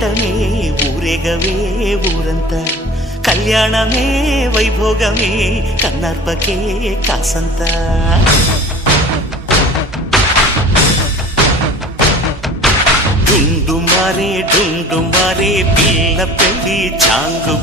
పేరంటమే ఊరేగవే ఊరంతా కళ్యాణమే వైభోగమే కన్నార్పకే కాసంతా డుండు మారే పిల్ల పెళ్ళి చాంగు